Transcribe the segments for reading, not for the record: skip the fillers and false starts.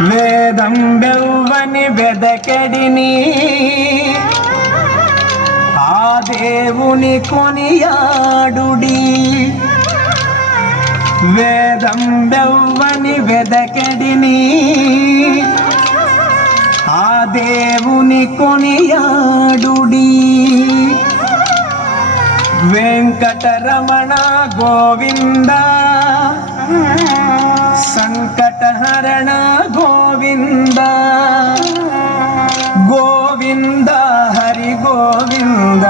వేదం బెవ్వని వెదకెడిని ఆ దేవుని కొనియాడుడి. వేదం బెవ్వని వెదకెడిని ఆ దేవుని కొనియాడుడి. వెంకటరమణ గోవింద సంకటహరణ గోవింద గోవింద హరి గోవింద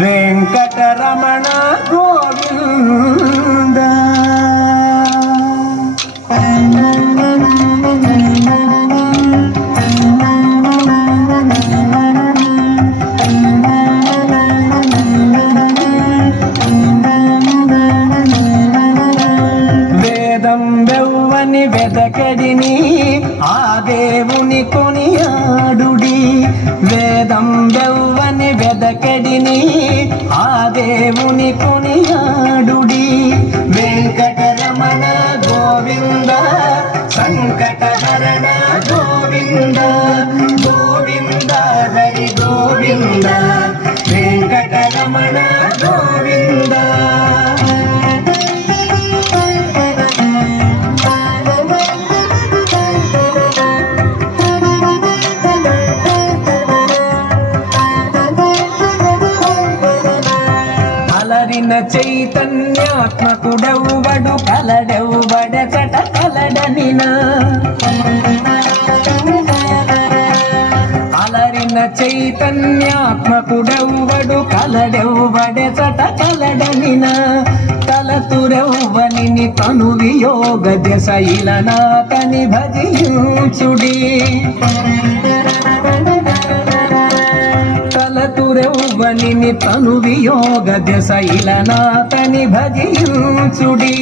వెంకటరమణ గోవింద. వెదకడిని ఆ దేవుని కొనియాడుడి. వేదం బెవ్వని వెదకడిని ఆ దేవుని కొనియాడుడి. వెంకటరమణ గోవింద సంకటహరణ గోవింద గోవింద హరి గోవింద వెంకటరమణ గోవింద. చైతన్యాత్మకుడెవ్వడు కలడెవ్వడెచట కలడనినా. అలరిన చైతన్యాత్మకుడెవ్వడు కలడెవ్వడెచట కలడనినా. తలతురెవ్వనిని తను వియోగ దశ ఇలనాతని భజించుడి. తలతురెవ్వనిని తను వియోగ దశ ఇలనాతని భజించుడి.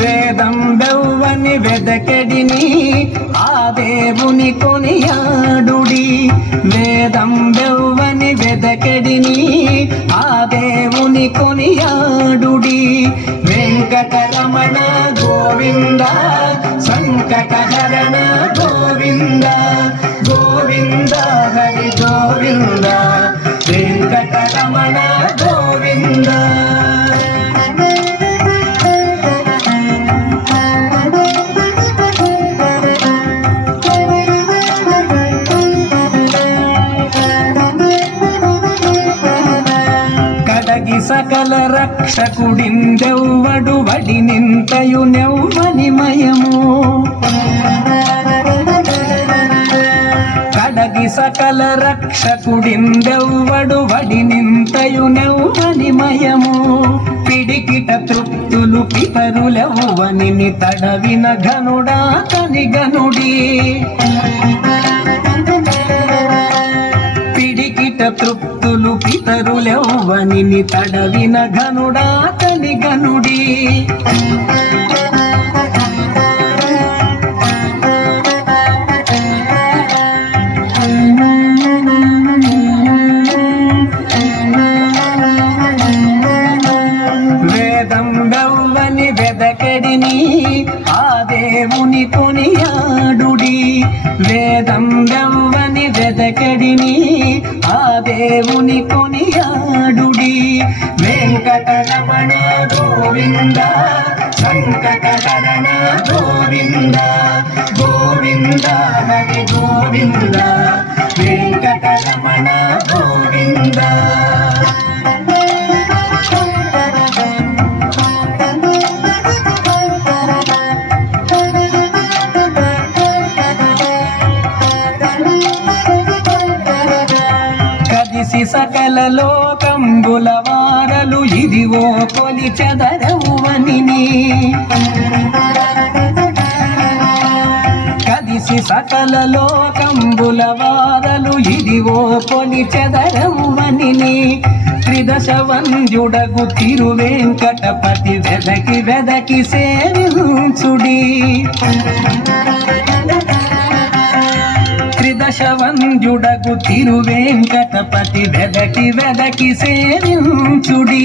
వేదం బెవ్వని వెదకెడిని ఆ దేవుని కొనియాడుడి. వేదం బెవ్వని వెదకెడిని ఆ దేవుని కొనియాడుడి. వెంకటరమణ గోవింద సంకటహరణ గోవింద గోవింద హరి గోవింద వెంకటరమణ గోవింద. సకల రక్షకుడిందెవ్వడు వడి నింతయు నెవ్వని మయము. కడగి సకల రక్షకుడిందెవ్వడు వడి నింతయు నెవ్వని మయము. పిడికిట తృప్తులు పితరులెవ్వనిని తడవిన ఘనుడా తని గనుడి. పిడికిట తృప్తులు పితరులెవ్వనిని తడవిన ఘనుడా తని గనుడి. వేదం బెవ్వని వెదకెడిని ఆ దేవుని కొనియాడుడి. వేదం బెవ్వని వెదకెడిని ఆ దేవుని కొనియాడుడి. వెంకటరమణ గోవింద సంకటహరణ గోవింద గోవింద హరి గోవింద వెంకటరమణ గోవింద. సకల లోకంబుల వారలు ఇదివో కొలిచెదరవ్వనిని. కదిసి సకల లోకంబుల వారలు ఇదివో కొలిచెదరవ్వనిని. త్రిదశ వంద్యుడగు తిరువేంకటపతి వెదకి వెదకి సేవించుడి. తిరువేంకటపతి వెదకి వెదకి సేవించుడి.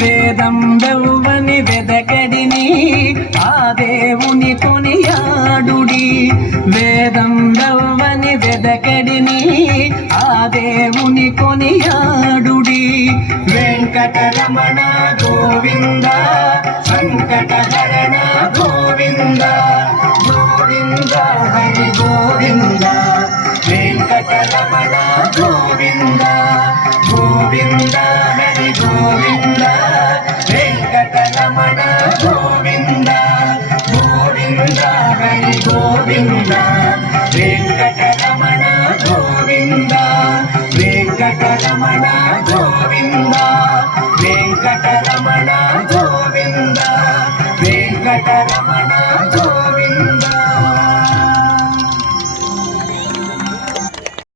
వేదం వెవ్వని వెదకడిని ఆ దేవుని కొనియాడుడి. వేదం వెవ్వని వెదకడిని ఆ దేవుని కొనియాడుడి. వెంకటరమణ గోవింద సంకటహరణ గోవింద గోవింద హరి గోవింద. వెంకటరమణ గోవింద గోవింద హరి గోవింద. వెంకటరమణ గోవింద గోవింద హరి గోవింద. వెంకటరమణ గోవింద వెంకటరమణ గోవింద. వెంకటరమణ